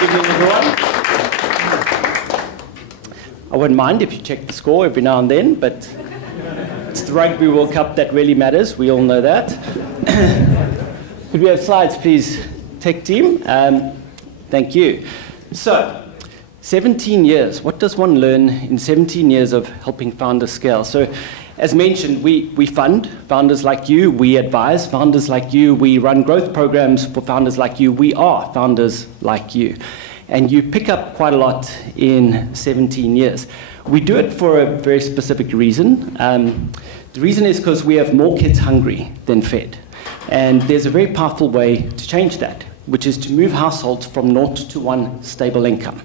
Good evening, everyone. I wouldn't mind if you check the score every now and then, but it's the Rugby World Cup that really matters. We all know that. Could we have slides, please, tech team? Thank you. So, 17 years. What does one learn in 17 years of helping founders scale? So, as mentioned, we fund founders like you. We advise founders like you. We run growth programs for founders like you. We are founders like you. And you pick up quite a lot in 17 years. We do it for a very specific reason. The reason is because we have more kids hungry than fed. And there's a very powerful way to change that, which is to move households from 0 to 1 stable income.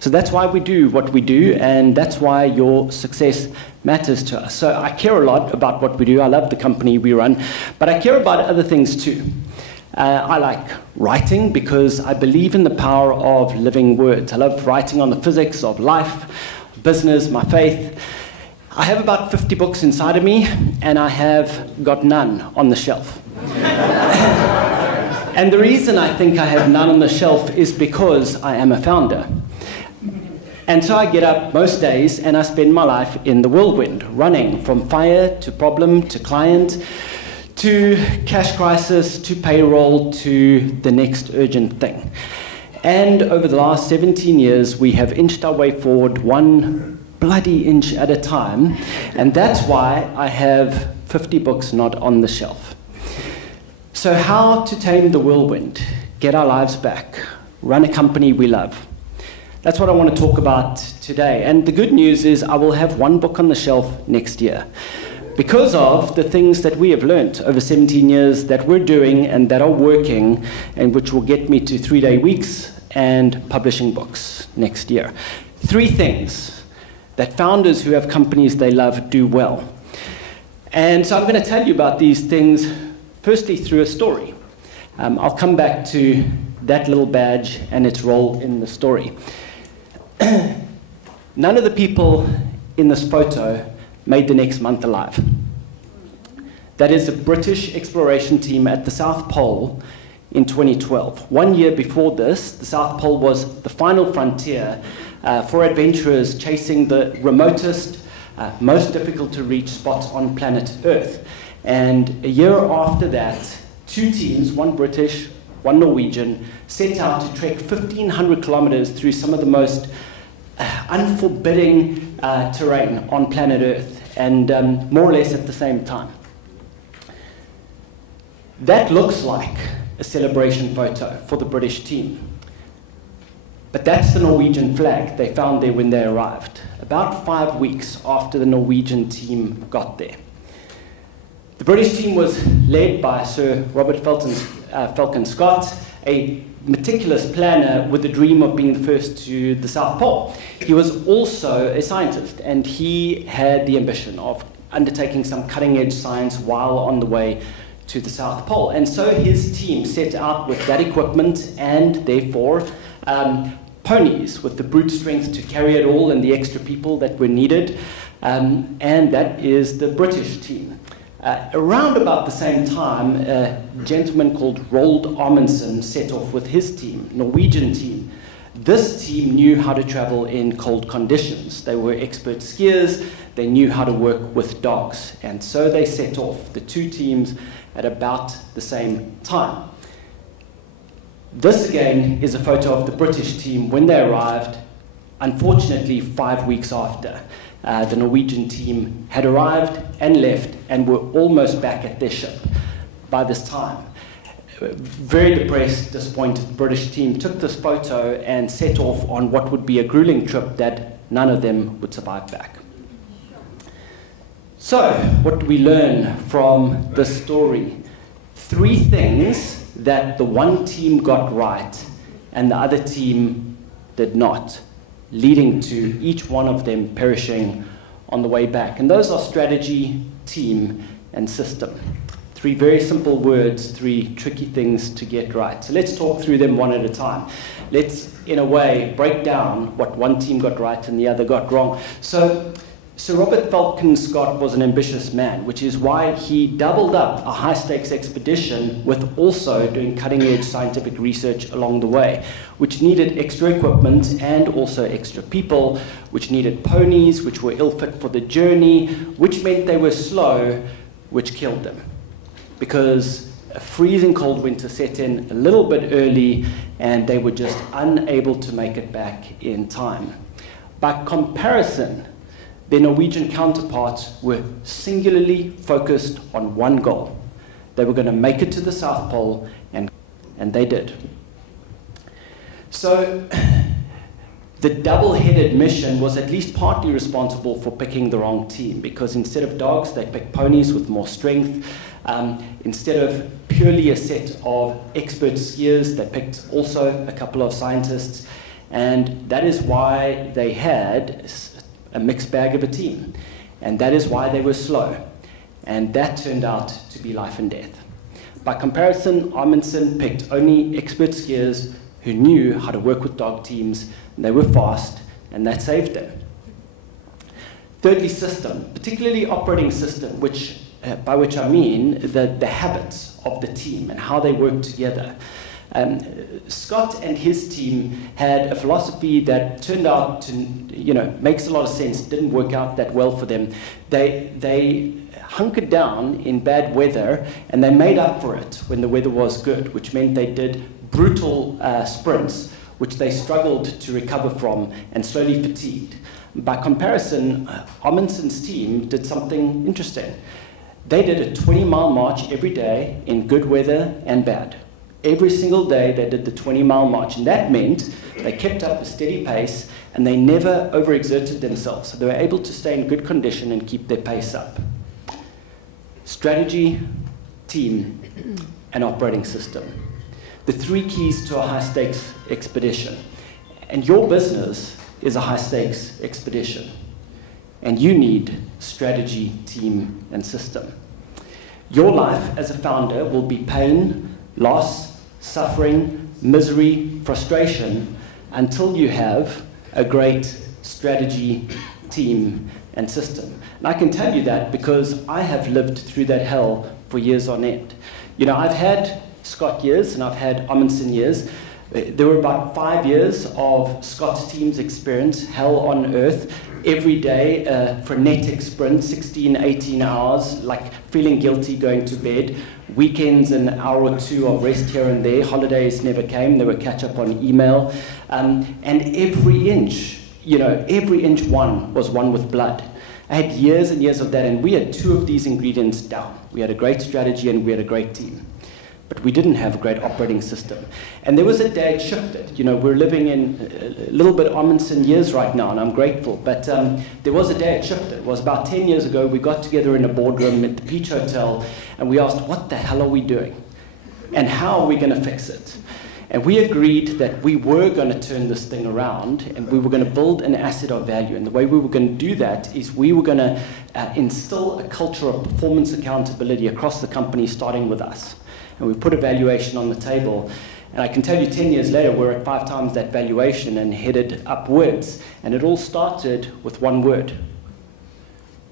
So that's why we do what we do, and that's why your success matters to us. So I care a lot about what we do. I love the company we run, but I care about other things too. I like writing because I believe in the power of living words. I love writing on the physics of life, business, my faith. I have about 50 books inside of me, and I have got none on the shelf. And the reason I think I have none on the shelf is because I am a founder. And so I get up most days and I spend my life in the whirlwind, running from fire to problem to client to cash crisis to payroll to the next urgent thing. And over the last 17 years, we have inched our way forward one bloody inch at a time. And that's why I have 50 books not on the shelf. So how to tame the whirlwind, get our lives back, run a company we love. That's what I want to talk about today. And the good news is I will have one book on the shelf next year because of the things that we have learned over 17 years that we're doing and that are working, and which will get me to 3-day weeks and publishing books next year. 3 things that founders who have companies they love do well. And so I'm going to tell you about these things, firstly through a story. I'll come back to that little badge and its role in the story. None of the people in this photo made the next month alive. That is a British exploration team at the South Pole in 2012. 1 year before this, the South Pole was the final frontier for adventurers chasing the remotest, most difficult to reach spots on planet Earth. And a year after that, 2 teams, one British, one Norwegian, set out to trek 1,500 kilometers through some of the most unforbidding terrain on planet Earth, and more or less at the same time. That looks like a celebration photo for the British team. But that's the Norwegian flag they found there when they arrived, about 5 weeks after the Norwegian team got there. The British team was led by Sir Robert Falcon Scott, a meticulous planner with the dream of being the first to the South Pole. He was also a scientist, and he had the ambition of undertaking some cutting-edge science while on the way to the South Pole. And so his team set out with that equipment and, therefore, ponies with the brute strength to carry it all and the extra people that were needed. And that is the British team. Around about the same time, a gentleman called Roald Amundsen set off with his team, Norwegian team. This team knew how to travel in cold conditions. They were expert skiers. They knew how to work with dogs. And so they set off, the 2 teams, at about the same time. This, again, is a photo of the British team when they arrived, unfortunately 5 weeks after. The Norwegian team had arrived and left and were almost back at their ship by this time. Very depressed, disappointed, the British team took this photo and set off on what would be a grueling trip that none of them would survive back. So, what do we learn from this story? 3 things that the one team got right and the other team did not, leading to each one of them perishing on the way back. And those are strategy, team, and system. 3 very simple words, 3 tricky things to get right. So let's talk through them one at a time. Let's, in a way, break down what one team got right and the other got wrong. So Sir Robert Falcon Scott was an ambitious man, which is why he doubled up a high-stakes expedition with also doing cutting-edge scientific research along the way, which needed extra equipment and also extra people, which needed ponies, which were ill-fit for the journey, which meant they were slow, which killed them. Because a freezing cold winter set in a little bit early, and they were just unable to make it back in time. By comparison, their Norwegian counterparts were singularly focused on one goal. They were going to make it to the South Pole, and they did. So the double-headed mission was at least partly responsible for picking the wrong team, because instead of dogs, they picked ponies with more strength. Instead of purely a set of expert skiers, they picked also a couple of scientists, and that is why they had a mixed bag of a team. And that is why they were slow. And that turned out to be life and death. By comparison, Amundsen picked only expert skiers who knew how to work with dog teams, and they were fast, and that saved them. Thirdly, system, particularly operating system, by which I mean the habits of the team and how they work together. Scott and his team had a philosophy that turned out to, makes a lot of sense, didn't work out that well for them. They hunkered down in bad weather, and they made up for it when the weather was good, which meant they did brutal sprints, which they struggled to recover from and slowly fatigued. By comparison, Amundsen's team did something interesting. They did a 20-mile march every day in good weather and bad. Every single day they did the 20-mile march, and that meant they kept up a steady pace and they never overexerted themselves, so they were able to stay in good condition and keep their pace up. Strategy, team, and operating system. The three keys to a high-stakes expedition. And your business is a high-stakes expedition, and you need strategy, team, and system. Your life as a founder will be pain, loss, suffering, misery, frustration, until you have a great strategy, team, and system. And I can tell you that because I have lived through that hell for years on end. I've had Scott years and I've had Amundsen years. There were about 5 years of Scott's team's experience, hell on earth, every day, frenetic sprint, 16, 18 hours, like feeling guilty going to bed. Weekends, an hour or two of rest here and there. Holidays never came. They would catch up on email. And every inch, every inch won was won with blood. I had years and years of that, and we had two of these ingredients down. We had a great strategy and we had a great team. But we didn't have a great operating system. And there was a day it shifted. We're living in a little bit Amundsen years right now, and I'm grateful. But there was a day it shifted. It was about 10 years ago. We got together in a boardroom at the Peach Hotel, and we asked, what the hell are we doing? And how are we going to fix it? And we agreed that we were going to turn this thing around, and we were going to build an asset of value. And the way we were going to do that is we were going to instill a culture of performance accountability across the company, starting with us. And we put a valuation on the table. And I can tell you 10 years later, we're at 5 times that valuation and headed upwards. And it all started with one word.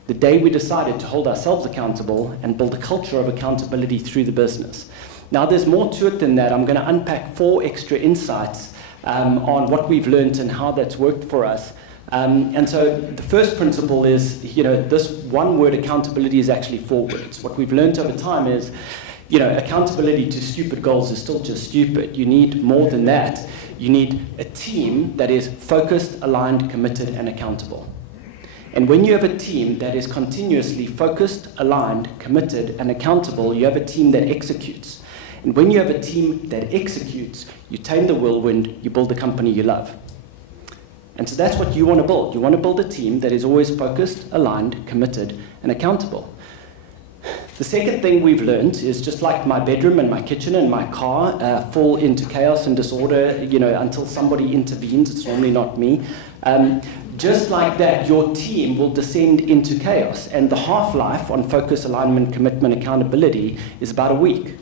The day we decided to hold ourselves accountable and build a culture of accountability through the business. Now, there's more to it than that. I'm going to unpack 4 extra insights on what we've learned and how that's worked for us. And so the first principle is, this one word accountability is actually 4 words. What we've learned over time is, accountability to stupid goals is still just stupid. You need more than that. You need a team that is focused, aligned, committed, and accountable. And when you have a team that is continuously focused, aligned, committed, and accountable, you have a team that executes. And when you have a team that executes, you tame the whirlwind, you build the company you love. And so that's what you want to build. You want to build a team that is always focused, aligned, committed, and accountable. The second thing we've learned is, just like my bedroom and my kitchen and my car fall into chaos and disorder, until somebody intervenes. It's normally not me. Just like that, your team will descend into chaos. And the half-life on focus, alignment, commitment, accountability is about a week.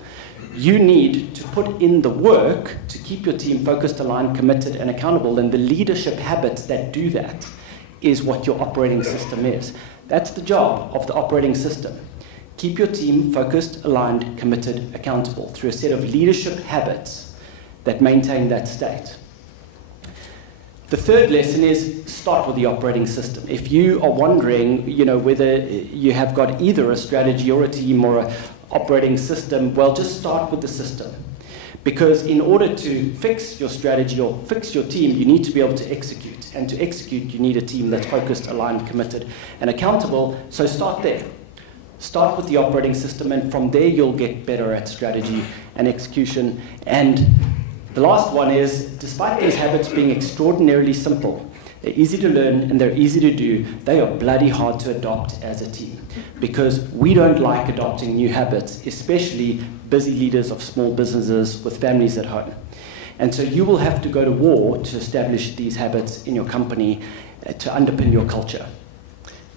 You need to put in the work to keep your team focused, aligned, committed, and accountable. And the leadership habits that do that is what your operating system is. That's the job of the operating system. Keep your team focused, aligned, committed, accountable through a set of leadership habits that maintain that state. The third lesson is start with the operating system. If you are wondering, whether you have got either a strategy or a team or an operating system, well, just start with the system. Because in order to fix your strategy or fix your team, you need to be able to execute. And to execute, you need a team that's focused, aligned, committed, and accountable. So start there. Start with the operating system, and from there you'll get better at strategy and execution. And the last one is, despite these habits being extraordinarily simple, they're easy to learn and they're easy to do, they are bloody hard to adopt as a team. Because we don't like adopting new habits, especially busy leaders of small businesses with families at home. And so you will have to go to war to establish these habits in your company to underpin your culture.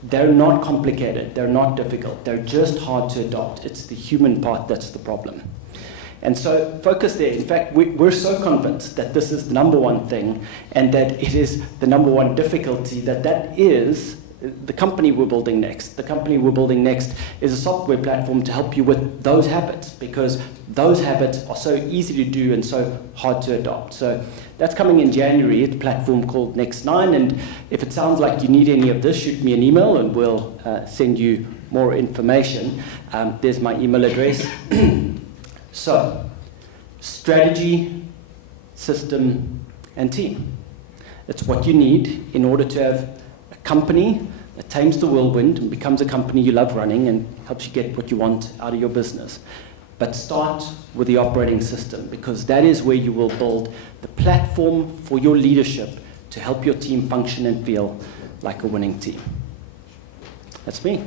They're not complicated, they're not difficult, they're just hard to adopt. It's the human part that's the problem. And so focus there. In fact, we're so convinced that this is the number one thing and that it is the number one difficulty, that is the company we're building next. The company we're building next is a software platform to help you with those habits, because those habits are so easy to do and so hard to adopt. So that's coming in January. It's a platform called Next9, and if it sounds like you need any of this, shoot me an email and we'll send you more information. There's my email address. So, strategy, system, and team. It's what you need in order to have a company that tames the whirlwind and becomes a company you love running and helps you get what you want out of your business. But start with the operating system, because that is where you will build the platform for your leadership to help your team function and feel like a winning team. That's me.